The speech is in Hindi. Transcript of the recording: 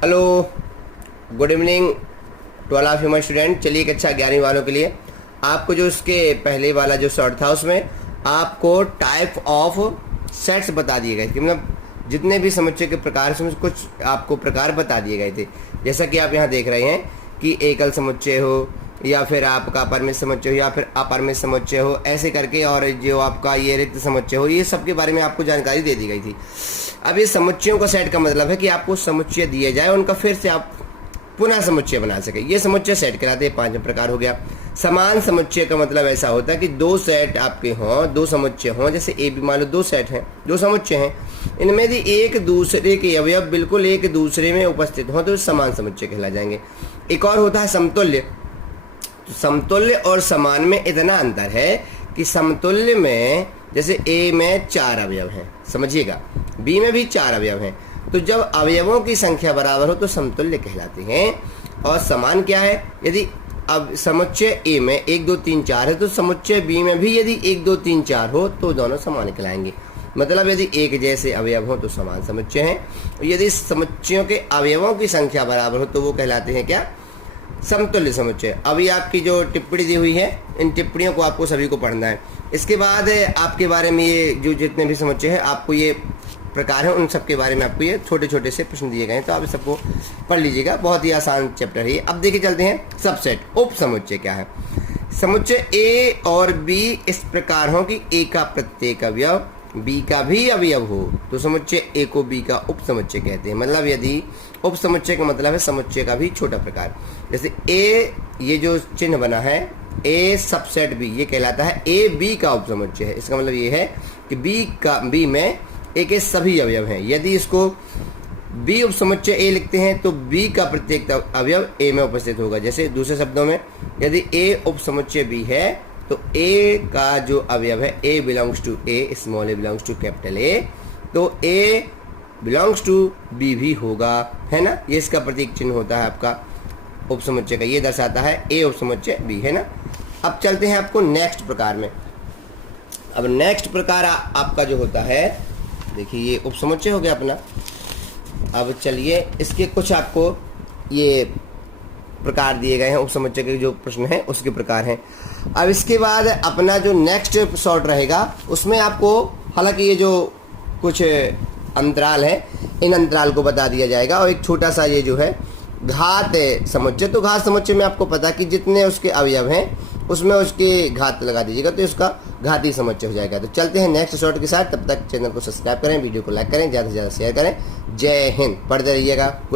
Hello, good evening to all of you my student. चलिए कक्षा 11वीं वालों के लिए आपको जो उसके पहले वाला जो शॉर्ट था उसमें आपको टाइप ऑफ सेट्स बता दिए गए थे, मतलब जितने भी समुच्चय के प्रकार से कुछ आपको प्रकार बता दिए गए थे। जैसा कि आप यहाँ देख रहे हैं कि एकल समुच्चय हो या फिर आपका परमित समुच्चय हो या फिर अपरमित समुच्चय हो, ऐसे करके, और जो आपका ये रिक्त समुच्चय हो, ये सब के बारे में आपको जानकारी दे दी गई थी। अब ये समुच्चयों का सेट का मतलब है कि आपको समुच्चय दिए जाए, उनका फिर से आप पुनः समुच्चय बना सके। ये समुच्चय सेट कहलाते हैं। 5 प्रकार हो गया। समान समुच्चय का मतलब ऐसा होता है कि दो सेट आपके हों, दो समुच्चय हों, जैसे ए बी, मान लो दो सेट हैं, दो समुच्चय हैं, इनमें यदि एक दूसरे के अवयव बिल्कुल एक दूसरे में उपस्थित हों तो समान समुच्चय कहला जाएंगे। एक और होता है समतुल्य। समतुल्य और समान में इतना अंतर है कि समतुल्य में जैसे ए में 4 अवयव हैं, समझिएगा, बी में भी 4 अवयव हैं, तो जब अवयवों की संख्या बराबर हो तो समतुल्य कहलाते हैं। और समान क्या है? यदि अब समुच्चय ए में 1 2 3 4 है तो समुच्चय बी में भी यदि 1 2 3 4 हो तो दोनों समान कहलाएंगे। मतलब यदि एक जैसे अवयव हो तो समान समुच्चय हैं, यदि समुच्चयों के अवयवों की संख्या बराबर हो तो वो कहलाते हैं क्या? समतुल्य समुच्चय। अभी आपकी जो टिप्पणी दी हुई है, इन टिप्पणियों को आपको सभी को पढ़ना है। इसके बाद आपके बारे में ये जो जितने भी समुच्चय है, आपको ये प्रकार है, उन सब के बारे में आपको ये छोटे छोटे से प्रश्न दिए गए हैं, तो आप सबको पढ़ लीजिएगा। बहुत ही आसान चैप्टर है ये। अब देखिए चलते हैं सबसेट। उप समुच्चय क्या है? समुच्चय ए और बी इस प्रकार हो कि ए का प्रत्येक अवयव बी का भी अवयव हो तो समुच्चय ए को बी का उप समुच्चय कहते हैं। मतलब यदि उप समुच्चय का मतलब है समुच्चय का भी छोटा प्रकार। जैसे ए, ये जो चिन्ह बना है ए सबसेट बी, ये कहलाता है ए बी का उप समुच्चय है। इसका मतलब ये है कि बी में ए के सभी अवयव हैं। यदि इसको बी उप समुच्चय ए लिखते हैं तो बी का प्रत्येक अवयव ए में उपस्थित होगा। जैसे दूसरे शब्दों में यदि ए उप समुच्चय बी है तो ए का जो अवयव है A belongs to A, small A belongs to capital A, तो ए बिलोंग्स टू बी भी होगा, है ना। ये इसका प्रतीक चिन्ह होता है आपका उप समुच्चय का, ये दर्शाता है ए उप समुच्चय बी, है ना। अब चलते हैं आपको नेक्स्ट प्रकार में। अब नेक्स्ट प्रकार आपका जो होता है, देखिए ये उप समुच्चय हो गया अपना। अब चलिए इसके कुछ आपको ये प्रकार दिए गए हैं, उप समुच्चय के जो प्रश्न हैं उसके प्रकार हैं। अब इसके बाद अपना जो नेक्स्ट शॉर्ट रहेगा उसमें आपको, हालांकि ये जो कुछ अंतराल है, इन अंतराल को बता दिया जाएगा। और एक छोटा सा ये जो है घात समुच्चय, तो घात समुच्चय में आपको पता कि जितने उसके अवयव हैं उसमें उसके घात लगा दीजिएगा तो इसका घाती समुच्चय हो जाएगा। तो चलते हैं नेक्स्ट शॉर्ट के साथ। तब तक चैनल को सब्सक्राइब करें, वीडियो को लाइक करें, ज़्यादा से ज़्यादा शेयर करें। जय हिंद। पढ़ते रहिएगा।